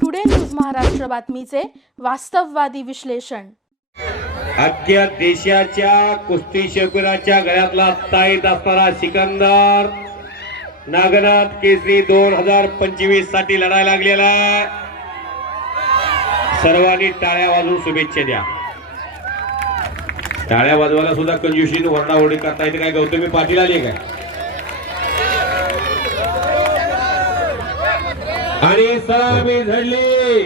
Today news Maharashtra बातमीचे वास्तववादी विश्लेषण अख्ख्या देशाच्या कुस्ती शकुराच्या गळ्यातला ताईत असणारा सिकंदर. नागनाथ केसरी दोन हजार पंचवीससाठी लढायला लागलेला सर्वांनी टाळ्या वाजून शुभेच्छा द्या. टाळ्या वाजवायला सुद्धा कंजुशीन वरणावरणी करता येते काय गौतमी पाटील आली काय? आणि सलामी झडली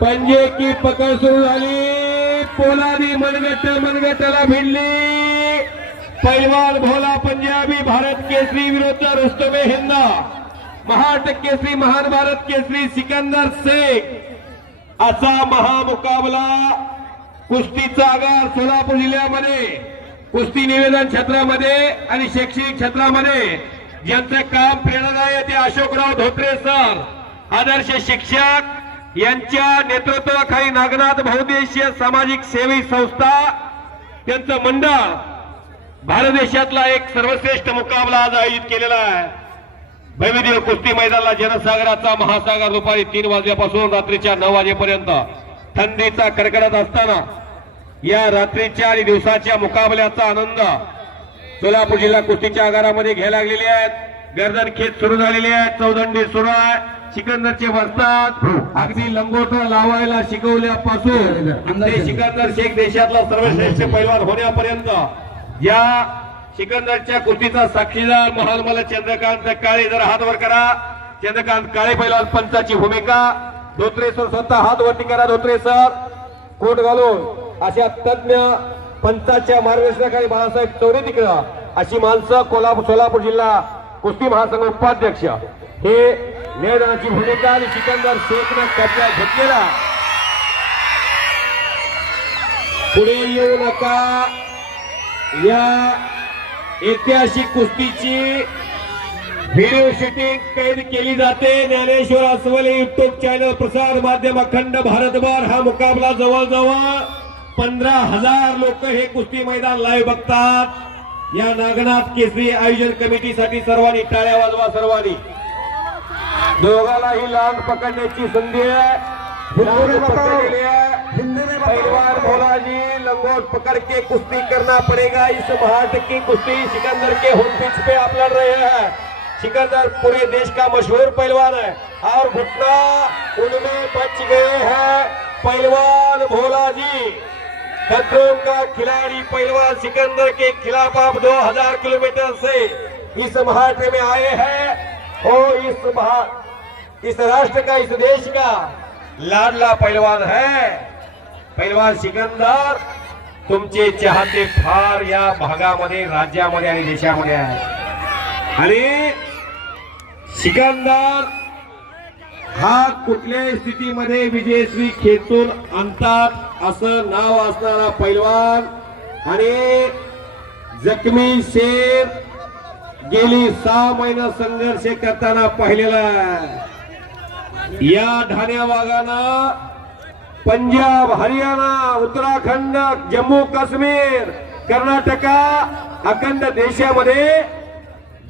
पंजे की पकड सुरू झाली. पोलादी मनगट मनगटाला भिडली. पैलवान भोला पंजाबी भारत केसरी विरुद्ध रुस्तमे हिंद. महाट केसरी महान भारत केसरी सिकंदर शेख. असा महामुकाबला कुस्तीचा आगार सोलापूर जिल्ह्यामध्ये कुस्ती निवेदन क्षेत्रामध्ये आणि शैक्षणिक क्षेत्रामध्ये ज्यांचं काम प्रेरणादायी ते अशोकराव धोत्रे सर आदर्श शिक्षक यांच्या नेतृत्वाखाली नागनाथ बहुदेशीय सामाजिक सेवी संस्था त्यांचं मंडळ भारत देशातला एक सर्वश्रेष्ठ मुकाबला आज आयोजित केलेला आहे. भव्यदेव कुस्ती मैदानाला जनसागराचा महासागर दुपारी तीन वाजल्यापासून रात्रीच्या नऊ वाजेपर्यंत. थंडीचा कडकडत असताना या रात्रीच्या आणि दिवसाच्या मुकाबल्याचा आनंद सोलापूर जिल्हा कुस्तीच्या आगारामध्ये घ्यायला लागलेले आहेत. गर्दन खेच सुरू झालेले आहेत. चौदंडी सुरू आहे. सिकंदरचे वस्तात अगदी लंगोट लावायला शिकवल्यापासून ते सिकंदर शेख देशातला सर्वश्रेष्ठ पैलवान होण्यापर्यंत या सिकंदरच्या कुस्तीचा साक्षीदार महान मला चंद्रकांत काळे. जर हात वर करा. चंद्रकांत काळे पैलवान पंचाची भूमिका. धोत्रे सर स्वतः हात वरती करा धोत्रे सर कोट घालून अशा तज्ञ पंचाच्या मार्गदर्शनाखाली बाळासाहेब चौरे तिकडं. अशी माणसं कोल्हापूर सोलापूर जिल्हा कुस्ती महासंघ उपाध्यक्ष. हे निवेदनाची भूमिका आणि सिकंदर शेखनं कब्जा घेतलेला. पुढे येऊ नका. या ऐतिहासिक कुस्तीची व्हिडिओ शूटिंग कैद केली जाते. ज्ञानेश्वर अस्वले युट्यूब चॅनल प्रसार माध्यम अखंड भारतभर हा मुकाबला जवळजवळ पंधरा हजार लोक हे कुस्ती मैदान लाईव्ह बघतात. या नागनाथ केसरी आयोजन कमिटीसाठी सर्वांनी टाळ्या वाजवा सर्वांनी. दोघालाही लांब पकडण्याची संधी आहे. भोलाजी लंगोट पकड़ के कुश्ती करना पड़ेगा. इस महाट की कुश्ती सिकंदर के होम पिच पे आप लड़ रहे हैं. सिकंदर पूरे देश का मशहूर पहलवान है। और घुटना उनमें बच गए हैं। पहलवान भोला जी खतरों का खिलाड़ी पहलवान सिकंदर के खिलाफ आप 2000 किलोमीटर से इस महाराष्ट्र में आए हैं। और इस महा इस राष्ट्र का इस देश का लाडला पहलवान है। पहलवान सिकंदर तुमचे चाहते फार या भागामध्ये राज्यामध्ये आणि देशामध्ये आहे। आणि सिकंदर हा कुठल्याही स्थितीमध्ये विजयश्री खेचून आणतात असं नाव असणारा पैलवान. आणि जखमी शेर गेली सहा महिना संघर्ष करताना पाहिलेला या ढाण्या वाघानं पंजाब हरियाणा उत्तराखंड जम्मू काश्मीर कर्नाटका अखंड देशामध्ये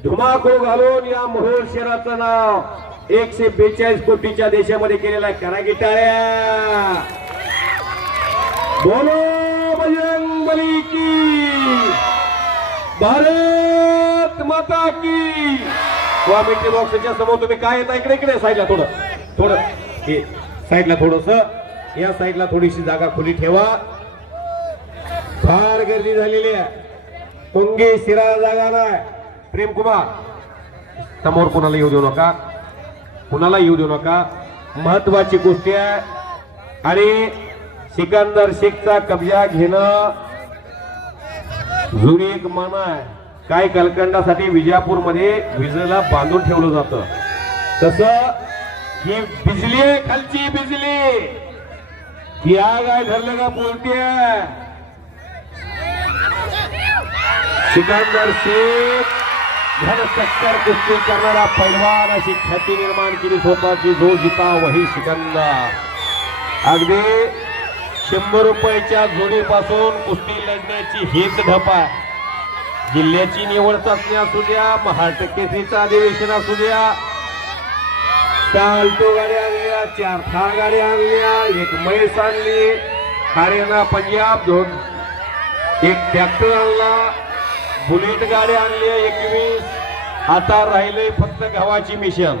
धुमाकूळ घालून या मोहोळ शहराचं नाव एकशे बेचाळीस कोटीच्या देशामध्ये केलेला करा की टाळ्या बोलो बजरंग बली की. भारत माता की. कॉमेंट्री बॉक्सच्या समोर तुम्ही काय येता? इकडे इकडे साईडला थोडं. थोडं. हे साईडला थोडस. या साईडला थोडीशी जागा खुली ठेवा. फार गर्दी झालेली आहे. पुंगी शिरा जागा नाही. प्रेम कुमार. समोर कुणाला येऊ देऊ नका? कुणाला येऊ देऊ नका? महत्वाची गोष्टी आहे. आणि सिकंदर शेखचा कब्जा घेणं जुनी एक मान आहे. काय कलकंडासाठी विजापूरमध्ये विजेला बांधून ठेवलं जातं. तसं ही बिजली आहे खालची बिजली. ही आग आहे धरलं का बोलते सिकंदर शेख घनचक्कर कुस्ती करणारा पैलवान अशी ख्याती निर्माण केली. स्वतःची जो जिता वही शिकंदा अगदी शंभर रुपयाच्या जोडीपासून कुस्ती लढण्याची हीच धप जिल्ह्याची निवड चाचणी असू द्या महाटकेसीचं अधिवेशन असू द्या. चालतो गाड्या आणल्या चार थार गाड्या आणल्या एक म्हैस आणली. हरियाणा पंजाब दोन एक ट्रॅक्टर आणला. बुलेट गाड्या आणल्या एकवीस. आता राहिले फक्त गव्हाची मिशन.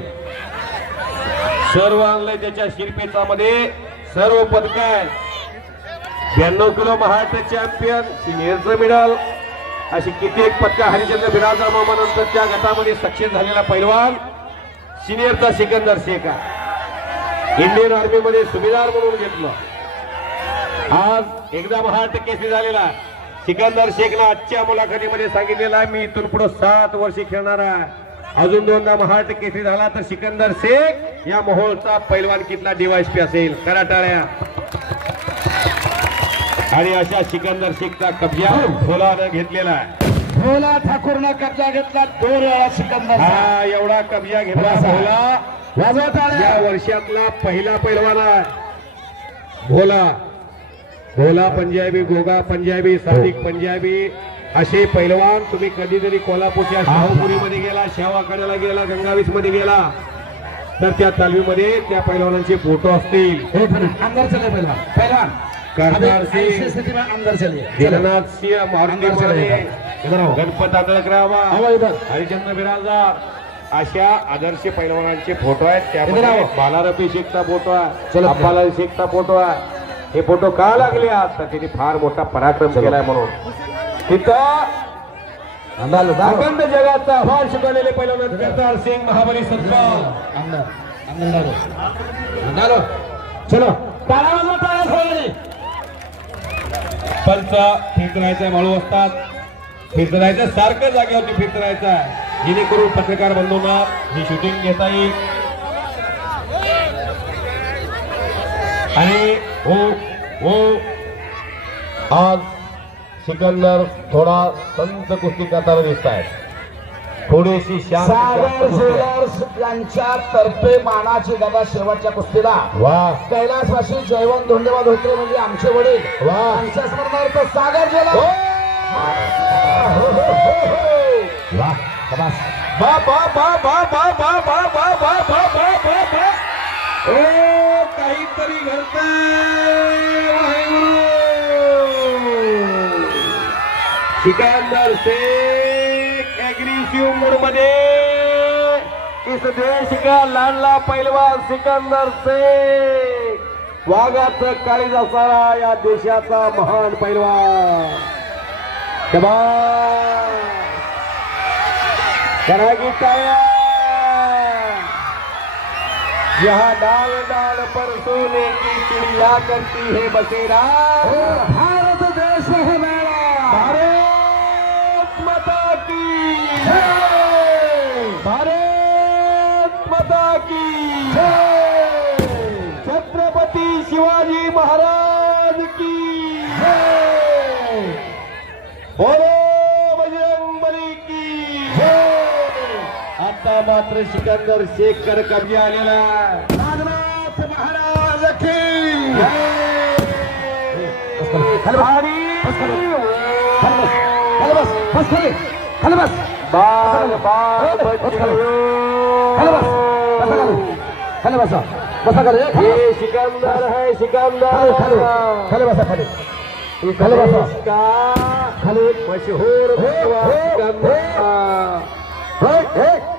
सर्व आणलंय त्याच्या शिरपेचामध्ये. सर्व पदक. आहे ब्याण्णव किलो महाराष्ट्र चॅम्पियन सिनियरचं मिडल अशी कित्येक पदक हरिचंद्र बिराजा मामानंतरच्या गटामध्ये सक्सेस झालेला पैलवान सिनियरचा सिकंदर शेखा इंडियन आर्मीमध्ये सुभेदार म्हणून घेतलं. आज एकदा महाराष्ट्र केसरी झालेला सिकंदर शेखनं आजच्या मुलाखतीमध्ये सांगितलेलं आहे मी इथून पुढे सात वर्षे खेळणार आहे. अजून दोनदा महाराष्ट्र केसरी झाला तर सिकंदर शेख या मोहोळचा पैलवान कितला डीवायसपी असेल? करा टाळ्या. आणि अशा सिकंदर शेखचा कब्जा भोलानं घेतलेला आहे. भोला ठाकूरनं कब्जा घेतला दोन वेळा सिकंदर हा एवढा कब्जा घेतला भोला. या वर्षातला पहिला पैलवान आहे. भोला. भोला पंजाबी गोगा पंजाबी सादिक पंजाबी असे पैलवान तुम्ही कधीतरी कोल्हापूरच्या शाहूपुरीमध्ये गेला शेवाकड्याला गेला गंगावीसमध्ये गेला तर त्या तालमीमध्ये त्या पैलवानांचे फोटो असतील. चले पहिला करतार अभी सिंह. मारुती आओ गणपत आदळकरावा. हरिचंद्र बिराजा अशा आदर्श पैलवानांचे फोटो आहेत. त्यामध्ये आओ. बालारफी शेखचा फोटो आहे. चलो. अप्पाला शेखचा फोटो आहे. हे फोटो का लागले आज? तर त्यांनी फार मोठा पराक्रम केलाय म्हणून. तिथं अखंड जगाचा आव्हान शिकवलेले पैलवान करतार सिंग महाबली लो चलो. पंच फिरतरायचा माळू असतात. फिरतरायचं सारखं जागेवरती फिरतरायचं आहे. जेणेकरून पत्रकार बंधूंना ही शूटिंग घेता येईल. आणि हो हो आज सिकंदर थोडा संत कुस्ती करताना दिसत आहे थोडीशी शांत सागर यांच्या तर्फे मानाची गदा शेवटच्या कुस्तीला वा कैलासवासी जयवंत धोंडेवा धोत्रे म्हणजे आमचे वडील वा. त्यांच्या स्मरणार्थ सागर ज्वेलर्स वा शाबास. बा बा बा बा बा बा बा बा बा बा बा बा बा ओ काहीतरी घडतंय सिकंदर शेख एग्रेसिव्ह मूडमध्ये इस देश का लाडला पैलवान सिकंदर शेख. वाघाचं काळीज असणारा या देशाचा महान पैलवान. करागी यहाँ डाल डाल पर सोने की चिड़िया करती है बसेरा. हो, मात्र सिकंदर शेखर कर आलेला नागनाथ महाराज बसा बसा कर शिकंदर है सिकंदर. खाली बसा. खाली का मशहूर है.